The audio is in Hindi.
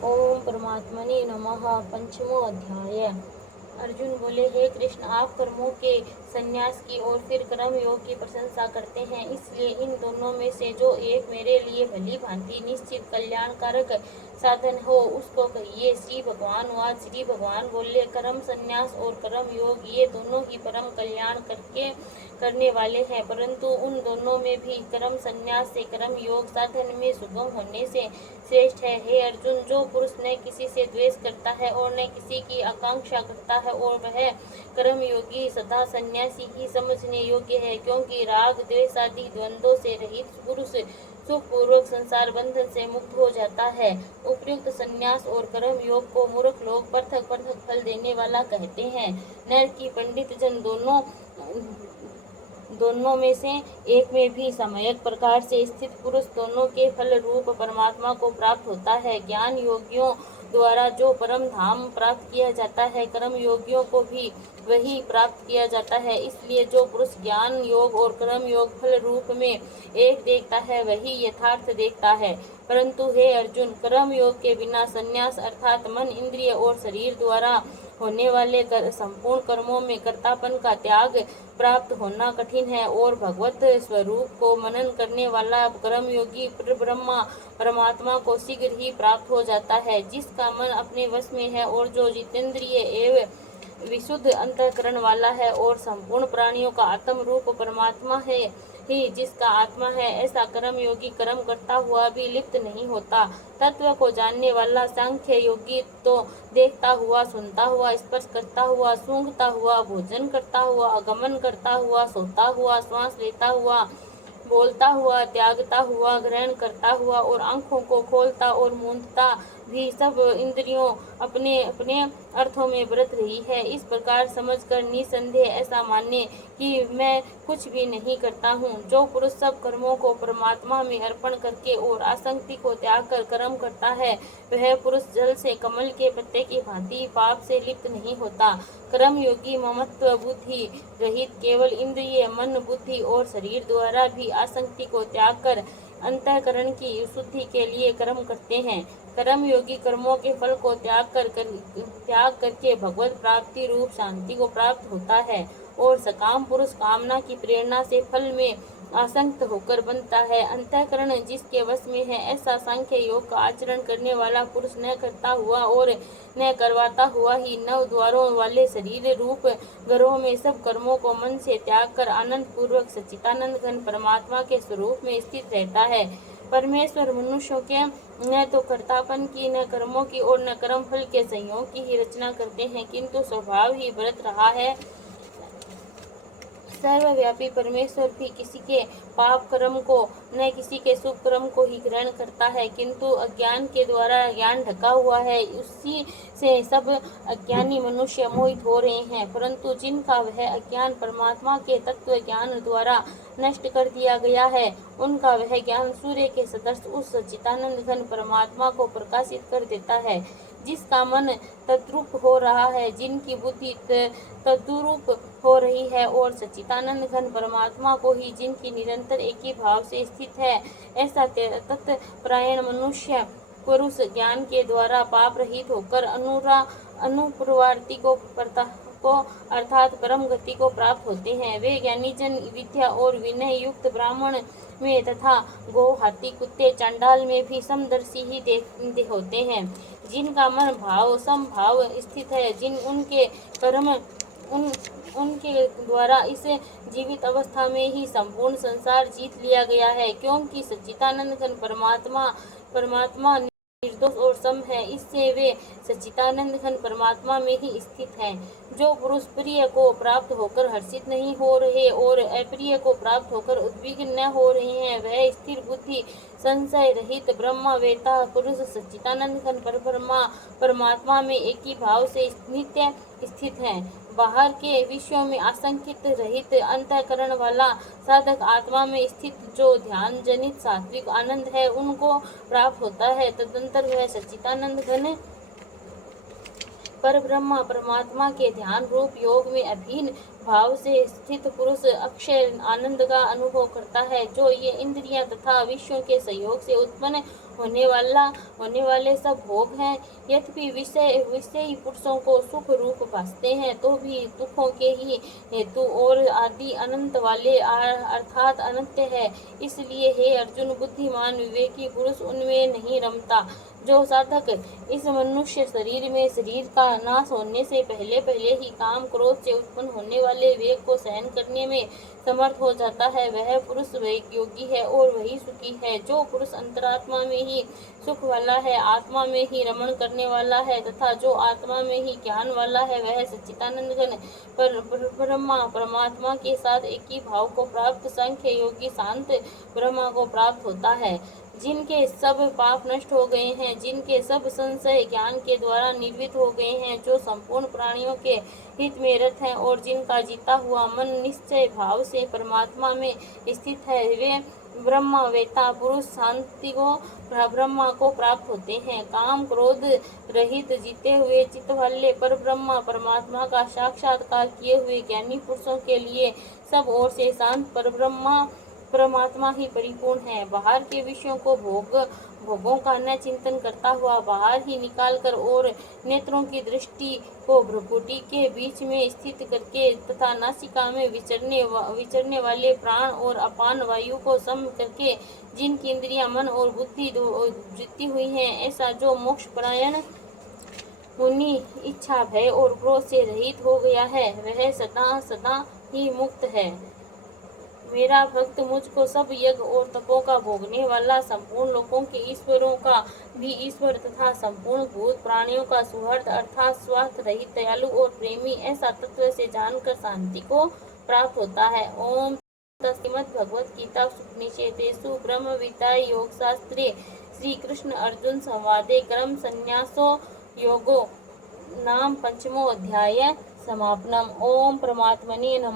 ओम परमात्मने नमः। पंचमो अध्याय। अर्जुन बोले, हे कृष्ण, आप कर्मों के संन्यास की और फिर कर्म योग की प्रशंसा करते हैं, इसलिए इन दोनों में से जो एक मेरे लिए भली भांति निश्चित कल्याणकारक साधन हो उसको कहिए। श्री भगवान बोले, कर्म संन्यास और कर्म योग ये दोनों ही परम कल्याण करने वाले हैं, परंतु उन दोनों में भी कर्म संन्यास से कर्म योग साधन में सुगम होने से श्रेष्ठ है। हे अर्जुन, जो पुरुष न किसी से द्वेष करता है और न किसी की आकांक्षा करता है और वह कर्म योगी सदा सन्यासी ही समझने योग्य है, क्योंकि राग द्वेष आदि द्वंद्वों से रहित पुरुष सुखपूर्वक संसार बंधन से मुक्त हो जाता है। उपयुक्त संन्यास और कर्म योग को मूर्ख लोग पृथक पृथक फल देने वाला कहते हैं। नर की पंडित जन दोनों में से एक में भी सम्यक प्रकार से स्थित पुरुष दोनों के फल रूप परमात्मा को प्राप्त होता है। ज्ञान योगियों द्वारा जो परम धाम प्राप्त किया जाता है, कर्म योगियों को भी वही प्राप्त किया जाता है। इसलिए जो पुरुष ज्ञान योग और कर्म योग फल रूप में एक देखता है, वही यथार्थ देखता है। परंतु हे अर्जुन, कर्म योग के बिना संन्यास अर्थात मन, इंद्रिय और शरीर द्वारा होने वाले संपूर्ण कर्मों में कर्तापन का त्याग प्राप्त होना कठिन है, और भगवत स्वरूप को मनन करने वाला कर्मयोगी ब्रह्मा परमात्मा को शीघ्र ही प्राप्त हो जाता है। जिसका मन अपने वश में है और जो जितेंद्रिय एवं विशुद्ध अंतःकरण वाला है और संपूर्ण प्राणियों का आत्म रूप परमात्मा है ही जिसका आत्मा है, ऐसा कर्म योगी कर्म करता हुआ भी लिप्त नहीं होता। तत्व को जानने वाला सांख्य योगी तो देखता हुआ, सुनता हुआ, स्पर्श करता हुआ, सूंघता हुआ, भोजन करता हुआ, आगमन करता हुआ, सोता हुआ, श्वास लेता हुआ, बोलता हुआ, त्यागता हुआ, ग्रहण करता हुआ और आंखों को खोलता और मूंदता भी सब इंद्रियों अपने अपने अर्थों में बरत रही है। इस प्रकार समझकर निसंदेह ऐसा माने कि मैं कुछ भी नहीं करता हूँ। जो पुरुष सब कर्मों को परमात्मा में अर्पण करके और आसक्ति को त्याग कर कर्म करता है, वह पुरुष जल से कमल के पत्ते की भांति पाप से लिप्त नहीं होता। कर्म योगी ममत्व बुद्धि रहित केवल इंद्रिय, मन, बुद्धि और शरीर द्वारा भी आसक्ति को त्याग कर अंतःकरण की शुद्धि के लिए कर्म करते हैं। कर्म योगी कर्मों के फल को त्याग करके भगवत प्राप्ति रूप शांति को प्राप्त होता है, और सकाम पुरुष कामना की प्रेरणा से फल में आसक्त होकर बनता है। अंतःकरण जिसके वश में है, ऐसा सांख्य योग का आचरण करने वाला पुरुष न करता हुआ और न करवाता हुआ ही नव द्वारों वाले शरीर रूप घरों में सब कर्मों को मन से त्याग कर आनंद पूर्वक सच्चिदानंद घन परमात्मा के स्वरूप में स्थित रहता है। परमेश्वर मनुष्यों के न तो कर्तापन की, न कर्मों की और न कर्म फल के संयोग की ही रचना करते हैं, किंतु स्वभाव ही बरत रहा है। सर्वव्यापी परमेश्वर भी किसी के पाप कर्म को न किसी के शुभ कर्म को ही ग्रहण करता है, किंतु अज्ञान के द्वारा ज्ञान ढका हुआ है, उसी से सब अज्ञानी मनुष्य मोहित हो रहे हैं। परंतु जिनका वह अज्ञान परमात्मा के तत्व ज्ञान द्वारा नष्ट कर दिया गया है, उनका वह ज्ञान सूर्य के सदृश उस सच्चिदानंद घन परमात्मा को प्रकाशित कर देता है। जिसका मन तद्रूप हो रहा है, जिनकी बुद्धि तद्रूप हो रही है और सच्चिदानंद घन परमात्मा को ही जिनकी निरंतर एक ही भाव से स्थित है, ऐसा तत्परायण मनुष्य पुरुष ज्ञान के द्वारा पाप रहित होकर अनुपूर्वार्थी को अर्थात परम गति को प्राप्त होते हैं। वे ज्ञानी जन विद्या और विनय युक्त ब्राह्मण में तथा गो, हाथी, कुत्ते, चांडाल में भी समदर्शी ही होते हैं। जिनका मन भाव समभाव स्थित है, जिन उनके कर्म उनके द्वारा इस जीवित अवस्था में ही संपूर्ण संसार जीत लिया गया है, क्योंकि सच्चिदानंद घन परमात्मा निर्दोष और सम है, इससे वे सच्चिदानंद घन परमात्मा में ही स्थित हैं। जो पुरुष प्रिय को प्राप्त होकर हर्षित नहीं हो रहे और अप्रिय को प्राप्त होकर उद्विग्न न हो रहे हैं, वह स्थिर बुद्धि संशय रहित ब्रह्मवेता पुरुष सच्चिदानंद घन परमात्मा में एक ही भाव से नित्य स्थित है। बाहर के विषयों में आसंकित रहित अंतःकरण वाला साधक आत्मा में स्थित जो ध्यान जनित सात्विक आनंद है, उनको प्राप्त होता है। तदंतर वह सच्चिदानंद घन पर ब्रह्मा परमात्मा के ध्यान रूप योग में अभिन्न भाव से स्थित पुरुष अक्षय आनंद का अनुभव करता है, जो ये इंद्रियां तथा विषयों के सहयोग से उत्पन्न होने वाले सब भोग हैं। यद्यपि विषयी पुरुषों को सुख रूप भासते हैं, तो भी दुखों के ही हेतु और आदि अनंत वाले अर्थात अनित्य है। इसलिए हे अर्जुन, बुद्धिमान विवेकी पुरुष उनमें नहीं रमता। जो साधक इस मनुष्य शरीर में शरीर का नाश होने से पहले पहले ही काम क्रोध से उत्पन्न होने वाले वेग को सहन करने में समर्थ हो जाता है, वह पुरुष योगी है और वही सुखी है। जो पुरुष अंतरात्मा में ही सुख वाला है, आत्मा में ही रमण करने वाला है तथा जो आत्मा में ही ज्ञान वाला है, वह सच्चिदानंद घन ब्रह्मा परमात्मा के साथ एक ही भाव को प्राप्त सांख्य योगी शांत ब्रह्मा को प्राप्त होता है। जिनके सब पाप नष्ट हो गए हैं, जिनके सब संशय ज्ञान के द्वारा निर्वित हो गए हैं, जो संपूर्ण प्राणियों के हित में रत हैं और जिनका जीता हुआ मन निश्चय भाव से परमात्मा में स्थित है, वे ब्रह्मा वेता पुरुष शांति को ब्रह्मा को प्राप्त होते हैं। काम क्रोध रहित जीते हुए चित्त वाले पर ब्रह्मा परमात्मा का साक्षात्कार किए हुए ज्ञानी पुरुषों के लिए सब ओर से शांत पर ब्रह्मा परमात्मा ही परिपूर्ण है। बाहर के विषयों को भोगों का न चिंतन करता हुआ बाहर ही निकाल कर और नेत्रों की दृष्टि को भ्रुकुटी के बीच में स्थित करके तथा नासिका में विचरने वाले प्राण और अपान वायु को सम करके जिनकी इंद्रियां मन और बुद्धि जीती हुई हैं, ऐसा जो मोक्ष परायण मुनि इच्छा भय और क्रोध से रहित हो गया है, वह सदा सदा ही मुक्त है। मेरा भक्त मुझको सब यज्ञ और तपों का भोगने वाला, संपूर्ण लोकों के ईश्वरों का भी ईश्वर तथा संपूर्ण भूत प्राणियों का सुहृद अर्थात स्वार्थ रहित दयालु और प्रेमी, ऐसा तत्व से जानकर शांति को प्राप्त होता है। ओम श्रीमद् भगवद गीता उपनिषदेषु ब्रह्म विद्यायां योगशास्त्रे श्री कृष्ण अर्जुन संवादे क्रम संन्यासो योगो नाम पंचमो अध्याय समापनम। ओम परमात्मने नमः।